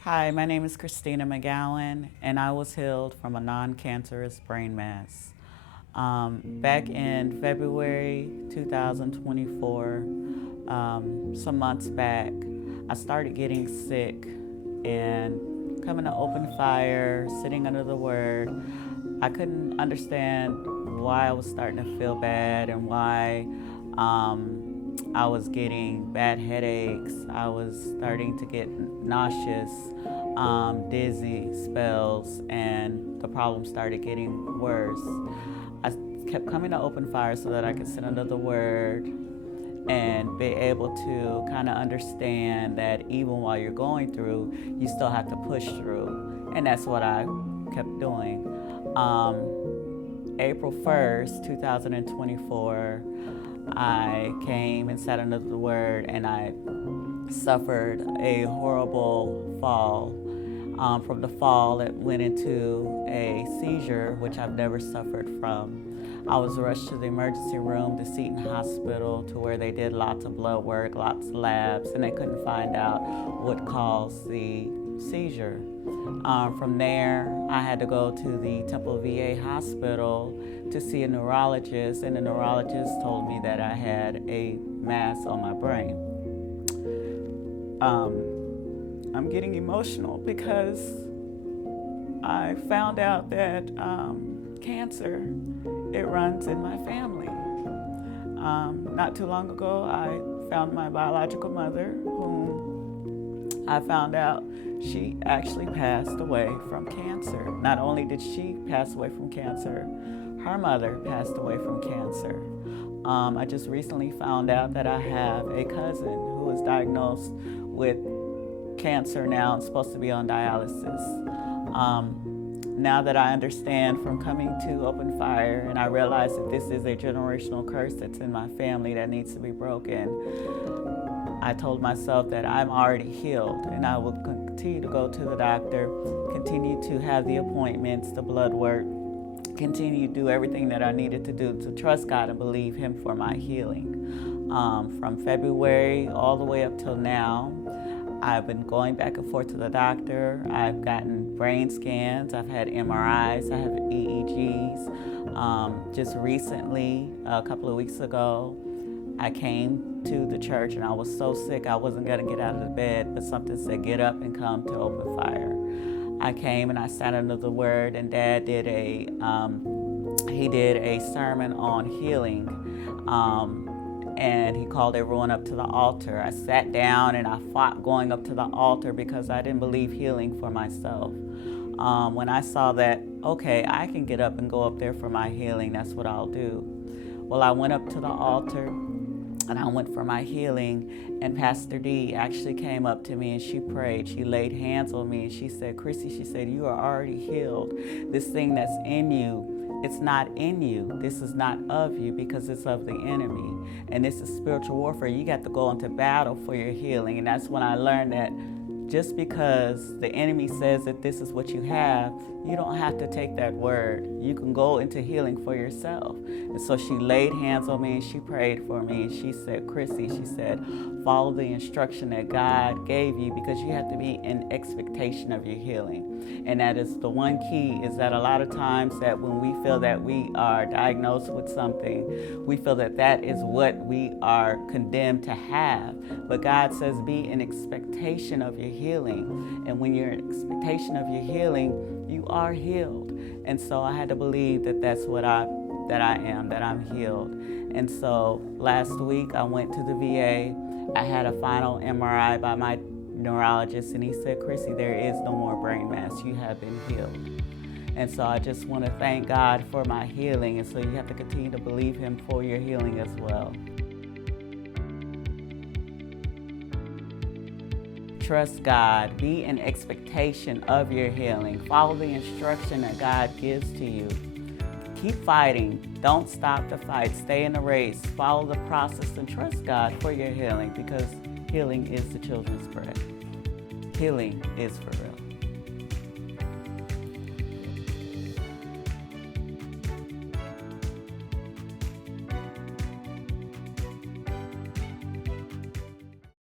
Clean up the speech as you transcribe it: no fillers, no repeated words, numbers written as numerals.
Hi, my name is Christina McGowan, and I was healed from a non-cancerous brain mass. Back in February 2024, some months back, I started getting sick and coming to open fire, sitting under the word. I couldn't understand why I was starting to feel bad and why I was getting bad headaches. I was starting to get nauseous, dizzy spells, and the problem started getting worse. I kept coming to open fire so that I could sit under the word and be able to kind of understand that even while you're going through, you still have to push through. And that's what I kept doing. April 1st, 2024, I came and sat under the word, and I suffered a horrible fall. From the fall, it went into a seizure, which I've never suffered from. I was rushed to the emergency room, the Seton Hospital, to where they did lots of blood work, lots of labs, and they couldn't find out what caused the seizure. From there, I had to go to the Temple VA hospital to see a neurologist, and the neurologist told me that I had a mass on my brain. I'm getting emotional because I found out that cancer, it runs in my family. Not too long ago, I found my biological mother, whom I found out she actually passed away from cancer. Not only did she pass away from cancer, her mother passed away from cancer. I just recently found out that I have a cousin who was diagnosed with cancer now and supposed to be on dialysis. Now that I understand from coming to Open Fire, and I realize that this is a generational curse that's in my family that needs to be broken, I told myself that I'm already healed, and I will continue to go to the doctor, continue to have the appointments, the blood work, continue to do everything that I needed to do to trust God and believe Him for my healing. From February all the way up till now, I've been going back and forth to the doctor. I've gotten brain scans, I've had MRIs, I have EEGs. Just recently, a couple of weeks ago, I came to the church and I was so sick I wasn't gonna get out of the bed, but something said, get up and come to Open Fire. I came and I sat under the word, and Dad did a sermon on healing. And he called everyone up to the altar. I sat down and I fought going up to the altar because I didn't believe healing for myself. When I saw that, okay, I can get up and go up there for my healing, that's what I'll do. Well, I went up to the altar and I went for my healing, and Pastor D actually came up to me and she prayed. She laid hands on me and she said, Chrissy, she said, you are already healed. This thing that's in you, it's not in you. This is not of you because it's of the enemy. And this is spiritual warfare. You got to go into battle for your healing. And that's when I learned that just because the enemy says that this is what you have, you don't have to take that word. You can go into healing for yourself. And so she laid hands on me and she prayed for me. And she said, Chrissy, she said, follow the instruction that God gave you, because you have to be in expectation of your healing. And that is the one key, is that a lot of times that when we feel that we are diagnosed with something, we feel that that is what we are condemned to have. But God says be in expectation of your healing. And when you're in expectation of your healing, you are healed. And so I had to believe that that's what that I'm healed. And so last week I went to the VA. I had a final MRI by my neurologist, and he said, Chrissy, there is no more brain mass. You have been healed. And so I just want to thank God for my healing. And so you have to continue to believe Him for your healing as well. Trust God. Be in expectation of your healing. Follow the instruction that God gives to you. Keep fighting. Don't stop the fight. Stay in the race. Follow the process and trust God for your healing, because healing is the children's bread. Healing is for real.